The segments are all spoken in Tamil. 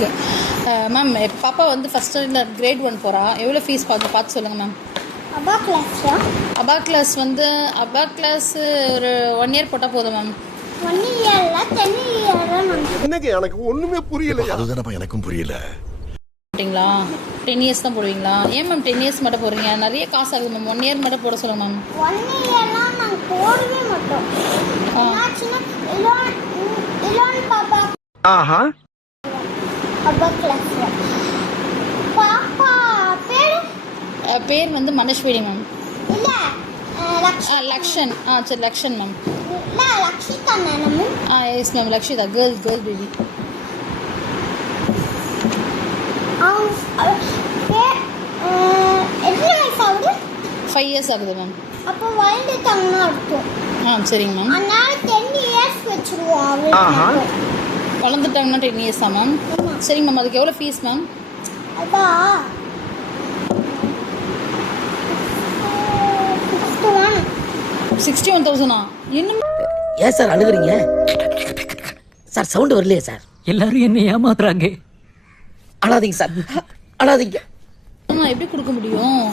ஓகே மேம் பாப்பா வந்து ஃபஸ்ட் ஸ்டாண்டர்ட் கிரேட் 1 போகிறா. எவ்வளோ ஃபீஸ் பார்த்து சொல்லுங்கள் மேம். அபாக்ளாஸ் வந்து அபாக்ளாஸ் ஒரு 1 இயர் போட்டால் போதும் மேம். 1 இயர்ல 10 இயர் என்னங்க எனக்கு ஒண்ணுமே புரியல. அதுதானப்பா எனக்கும் புரியல. போட்டிங்களா 10 இயர்ஸ் தான் போடுவீங்களா? ஏன் மேம் 10 இயர்ஸ் மட்டும் போடுறீங்க? நிறைய காசு ஆகுது மேம். 1 இயர் மட்டும் போட சொல்லுங்கள் மேம். 1 இயர்லாம் நாங்கள் போடவே மாட்டோம். பாப்பா ஆஹா அபாக்ளாஸ் பாப்பா பேர் வந்து மனஸ்வினி மேம். இல்ல லக்ஷன். சரி லக்ஷன் மேம். இல்ல Lakshitha ma'am. Yes ma'am Lakshitha girl baby. எத்தனை வயசு ஆகுது? 5 இயர்ஸ் ஆகுது மேம். அப்போ வளர்ந்துட்டாங்கன்னா அர்த்தம். சரிங்க மேம். அதனால 10 இயர்ஸ் வச்சுருவோம் அவளுக்கு. வளர்ந்துட்டாங்கன்னா 10 இயர்ஸா மேம்? சரிங்க மேம். அதுக்கு எவ்வளோ ஃபீஸ் மேம்? அதான் 61,000. இன்னும் ஏன் சார் அழுகுறீங்க சார்? சவுண்ட் வரலையே சார். எல்லாரும் என்ன ஏமாத்துறாங்க. அழாதீங்க சார், அழாதீங்க. எப்படி கொடுக்க முடியும்?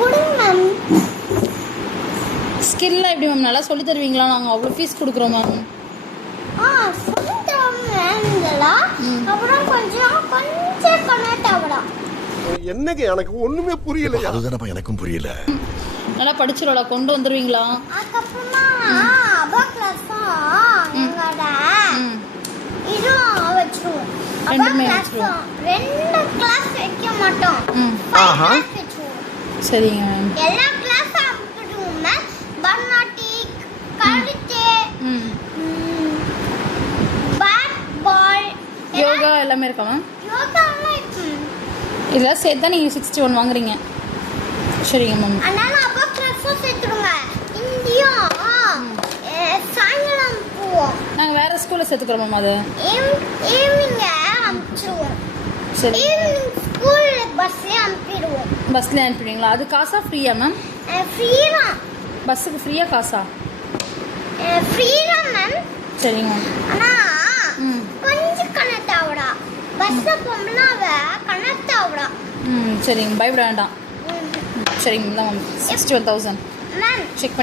கொடுங்க மேம். ஸ்கில்லாம் எப்படி மேம் நல்லா சொல்லி தருவீங்களா? நாங்கள் அவ்வளோ ஃபீஸ் கொடுக்குறோம் மேம். அப்புறம் கொஞ்சம் கனெக்ட் ஆகலாம். என்னங்க எனக்கு ஒண்ணுமே புரியல. அதுதானப்பா எனக்கும் புரியல. நல்லா படிச்சிரோட கொண்டு வந்துருவீங்களா? அதுக்கப்புறமா அபாக்ளாஸும் எங்களோட இதுவும் வச்சுருவோம். அபாக்ளாஸும் 2 கிளாஸ் வைக்க மாட்டோம். 5 கிளாஸ் வச்சுருவோம். சரிங்க மேம். எல்லா கிளாஸும் அப்படிடுவோம் மேம். பர்னாட்டிக், கழுத்து, பேட் பால், யோகா எல்லாமே இருக்கா மேம்? யோகாலாம் இருக்கு. இதெல்லாம் சேர்த்து தான் நீங்கள் 61 வாங்குறீங்க. சரிங்க மேம். அதனால அபாக்ளாஸும் சேர்த்துடுங்க. இந்தியும் சாயங்காலம் போவோம். நாங்கள் வேறு ஸ்கூலில் சேர்த்துக்கிறோம் மேம். அது ஈவினிங் அனுப்பிச்சிடுவோம். சரி ஈவினிங் ஸ்கூல் பஸ்ஸே அனுப்பிடுவோம். பஸ்ஸில் அனுப்பிடுவீங்களா? அது காசா ஃப்ரீயா மேம்? ஃப்ரீயா. பஸ்ஸுக்கு ஃப்ரீயாக காசா? ஃப்ரீயா மேம். சரிங்க மேம். ஆனால் கொஞ்சம் கனெக்ட் ஆகுடா. பஸ்ஸில் போகும்போது கனெக்ட் ஆகுடா. சரிங்க பயப்பட வேண்டாம். சரிங்க மேம். 61,000 ma'am check